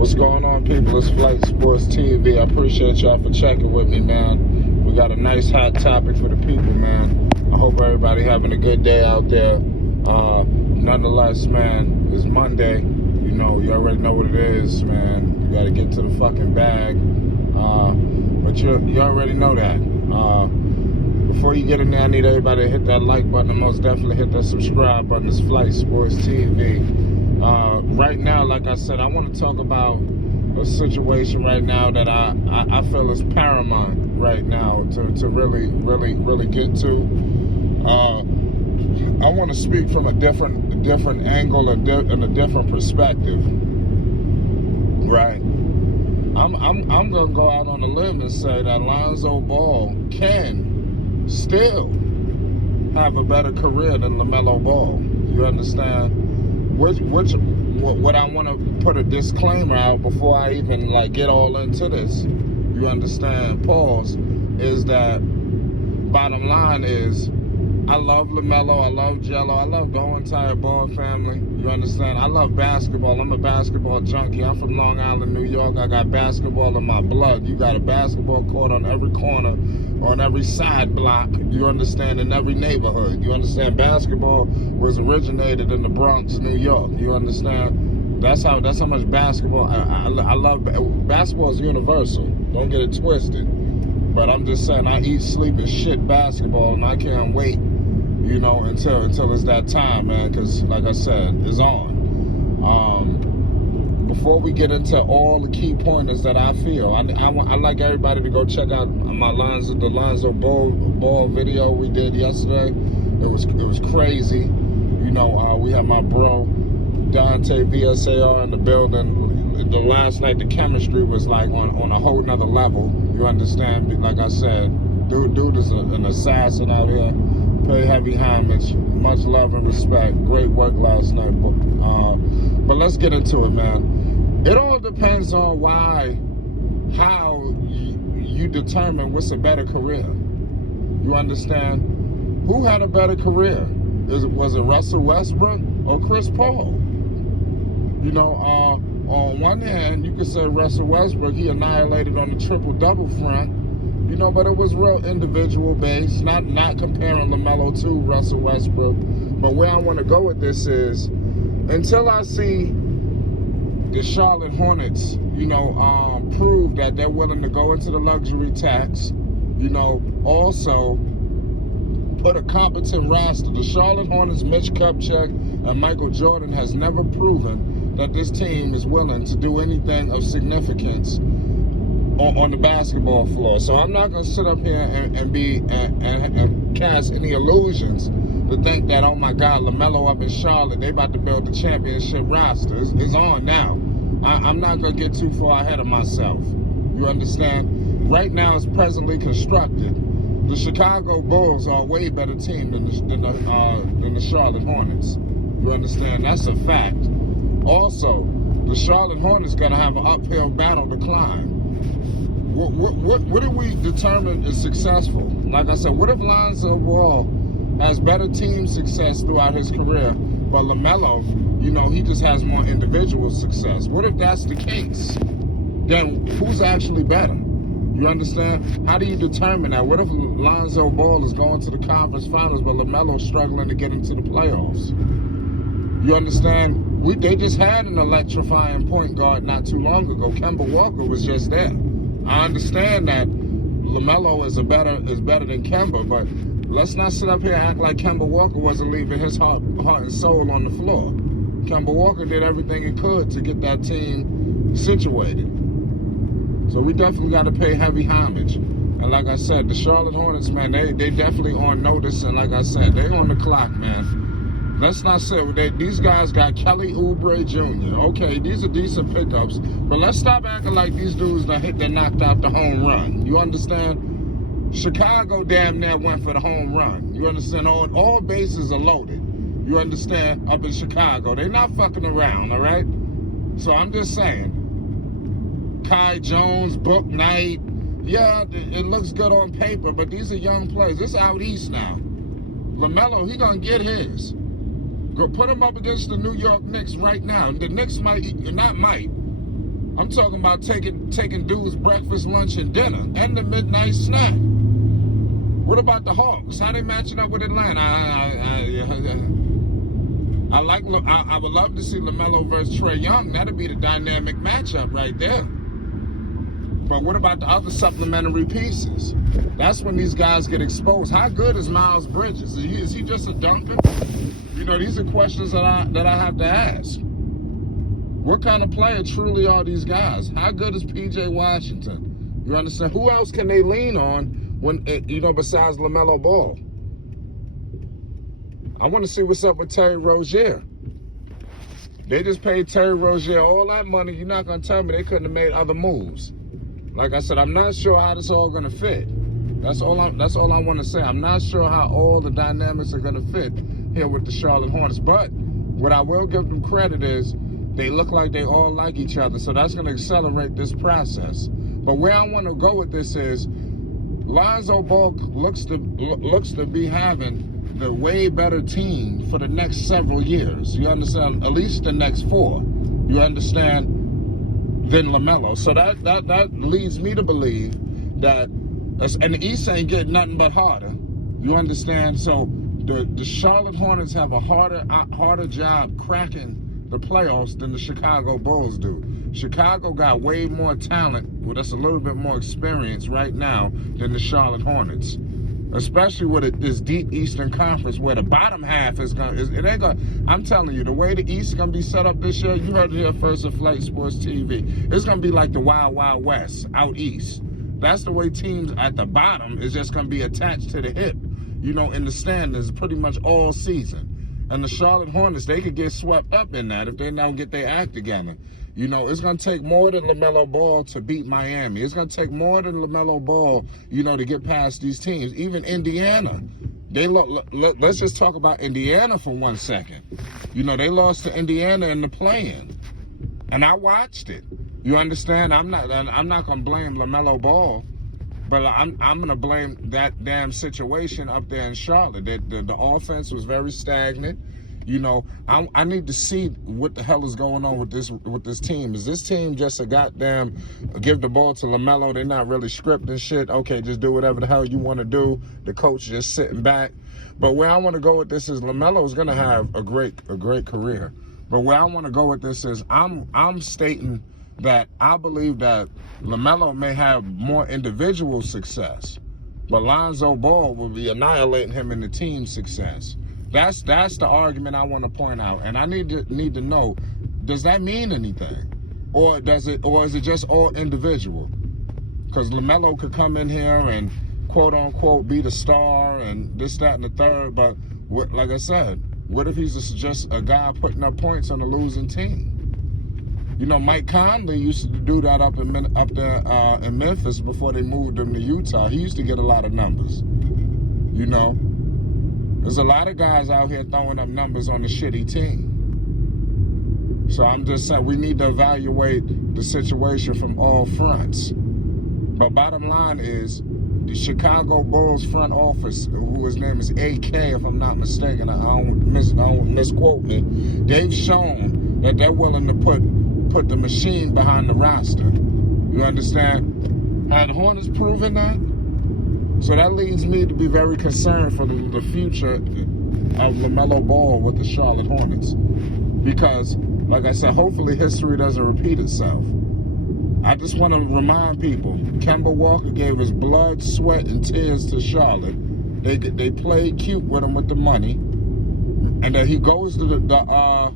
What's going on, people? It's Flight Sports TV. I appreciate y'all for checking with me, man. We got a nice hot topic for the people, man. I hope everybody having a good day out there. Nonetheless, man, it's Monday. You know, you already know what it is, man. You got to get to the fucking bag. But you already know that. Before you get in there, I need everybody to hit that like button and most definitely hit that subscribe button. It's Flight Sports TV. Right now, like I said, I want to talk about a situation right now that I feel is paramount right now to really get to. I want to speak from a different angle and a different perspective. Right. I'm gonna go out on a limb and say that Lonzo Ball can still have a better career than Lamelo Ball. You understand? What I want to put a disclaimer out before I even get all into this. You understand? Pause. Is that bottom line is I love Lamelo, I love Jello, I love the whole entire Ball family. You understand? I love basketball. I'm a basketball junkie. I'm from Long Island, New York. I got basketball in my blood. You got a basketball court on every corner, on every side block. You understand? In every neighborhood. You understand? Basketball was originated in the Bronx, New York. You understand? That's how much basketball I love. Basketball is universal. Don't get it twisted. But I'm just saying, I eat, sleep, and shit basketball, and I can't wait, until it's that time, man, because, like I said, it's on. Before we get into all the key pointers that I feel, I like everybody to go check out the Lonzo Ball video we did yesterday. It was crazy. We have my bro, Dante VSAR in the building. The last night, the chemistry was on a whole nother level. You understand? Like I said, dude is an assassin out here. Pay heavy homage, much love and respect. Great work last night. But let's get into it, man. It all depends on how you determine what's a better career. You understand? Who had a better career? Was it Russell Westbrook or Chris Paul? On one hand, you could say Russell Westbrook, he annihilated on the triple-double front, but it was real individual based, not comparing Lamelo to Russell Westbrook. But where I want to go with this is, until I see the Charlotte Hornets, prove that they're willing to go into the luxury tax, also put a competent roster. The Charlotte Hornets, Mitch Kupchak, and Michael Jordan has never proven that this team is willing to do anything of significance on the basketball floor. So I'm not going to sit up here and cast any illusions to think that, oh my God, LaMelo up in Charlotte, they about to build the championship roster. It's on now. I'm not going to get too far ahead of myself. You understand? Right now, it's presently constructed. The Chicago Bulls are a way better team than the Charlotte Hornets. You understand? That's a fact. Also, the Charlotte Hornets got to have an uphill battle to climb. What do we determine is successful? Like I said, what if Lonzo Ball has better team success throughout his career, but LaMelo, he just has more individual success? What if that's the case? Then who's actually better? You understand? How do you determine that? What if Lonzo Ball is going to the conference finals, but LaMelo's struggling to get into the playoffs? You understand? They just had an electrifying point guard not too long ago. Kemba Walker was just there. I understand that LaMelo is better than Kemba, but let's not sit up here and act like Kemba Walker wasn't leaving his heart and soul on the floor. Kemba Walker did everything he could to get that team situated. So we definitely got to pay heavy homage. And like I said, the Charlotte Hornets, man, they definitely on notice. And like I said, they on the clock, man. Let's not say these guys got Kelly Oubre Jr. Okay, these are decent pickups, but let's stop acting like these dudes that knocked out the home run. You understand? Chicago damn near went for the home run. You understand? All bases are loaded. You understand? Up in Chicago, they're not fucking around. All right. So I'm just saying, Kai Jones, Book Knight, yeah, it looks good on paper, but these are young players. This out east now. LaMelo, he gonna get his. Go put him up against the New York Knicks right now. The Knicks I'm talking about taking dudes breakfast, lunch, and dinner, and the midnight snack. What about the Hawks? How they matching up with Atlanta? I would love to see Lamelo versus Trae Young. That'd be the dynamic matchup right there. But what about the other supplementary pieces? That's when these guys get exposed. How good is Miles Bridges? Is he just a dunker? You know, these are questions that I have to ask. What kind of player truly are these guys? How good is P.J. Washington? You understand? Who else can they lean on when besides LaMelo Ball? I want to see what's up with Terry Rozier. They just paid Terry Rozier all that money. You're not going to tell me they couldn't have made other moves. Like I said, I'm not sure how this all going to fit. That's all I want to say. I'm not sure how all the dynamics are going to fit here with the Charlotte Hornets. But what I will give them credit is they look like they all like each other. So that's going to accelerate this process. But where I want to go with this is Lonzo Ball looks to be having the way better team for the next several years. You understand? At least the next 4. You understand? Than LaMelo. So that leads me to believe that, and the East ain't getting nothing but harder. You understand? So the Charlotte Hornets have a harder job cracking the playoffs than the Chicago Bulls do. Chicago got way more talent, well, that's a little bit more experience right now than the Charlotte Hornets. Especially with this deep Eastern Conference where the bottom half I'm telling you, the way the East is going to be set up this year, you heard it here first at Flight Sports TV. It's going to be like the Wild Wild West out East. That's the way teams at the bottom is just going to be attached to the hip, in the standings pretty much all season. And the Charlotte Hornets, they could get swept up in that if they don't get their act together. It's going to take more than LaMelo Ball to beat Miami. It's going to take more than LaMelo Ball, to get past these teams. Even Indiana. Let's just talk about Indiana for 1 second. They lost to Indiana in the play-in. And I watched it. You understand? I'm not going to blame LaMelo Ball, but I'm going to blame that damn situation up there in Charlotte. The offense was very stagnant. I need to see what the hell is going on with this team. Is this team just a goddamn give the ball to LaMelo? They're not really scripting shit. Okay, just do whatever the hell you want to do. The coach just sitting back. But where I want to go with this is LaMelo is going to have a great career. But where I want to go with this is I'm stating that I believe that LaMelo may have more individual success, but Lonzo Ball will be annihilating him in the team success. That's the argument I want to point out, and I need to know: does that mean anything, or is it just all individual? Because LaMelo could come in here and quote unquote be the star and this, that, and the third, but like I said, what if he's just a guy putting up points on a losing team? Mike Conley used to do that up there in Memphis before they moved him to Utah. He used to get a lot of numbers. There's a lot of guys out here throwing up numbers on the shitty team. So I'm just saying we need to evaluate the situation from all fronts. But bottom line is the Chicago Bulls front office, who his name is AK, if I'm not mistaken, I don't misquote me, they've shown that they're willing to put the machine behind the roster. You understand? Have the Hornets proven that? So that leads me to be very concerned for the future of LaMelo Ball with the Charlotte Hornets. Because, like I said, hopefully history doesn't repeat itself. I just want to remind people, Kemba Walker gave his blood, sweat, and tears to Charlotte. They played cute with him with the money. And then he goes to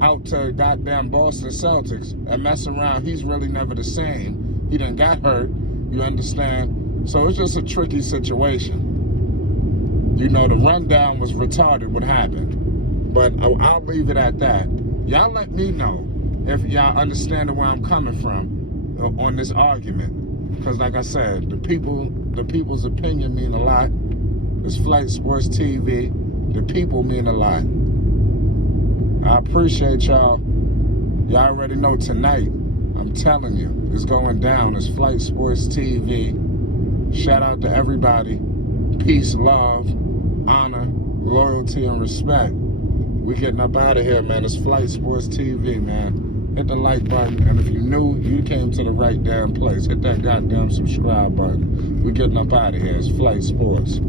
out to goddamn Boston Celtics and messing around. He's really never the same. He done got hurt. You understand? So it's just a tricky situation. The rundown was retarded what happened. But I'll leave it at that. Y'all let me know if y'all understand where I'm coming from on this argument. Because like I said, the people's opinion mean a lot. It's Flight Sports TV. The people mean a lot. I appreciate y'all. Y'all already know tonight, I'm telling you, it's going down. It's Flight Sports TV. Shout out to everybody. Peace, love, honor, loyalty, and respect. We getting up out of here, man. It's Flight Sports TV, man. hit the like button. And if you're new, you came to the right damn place. Hit that goddamn subscribe button. We're getting up out of here. It's Flight Sports.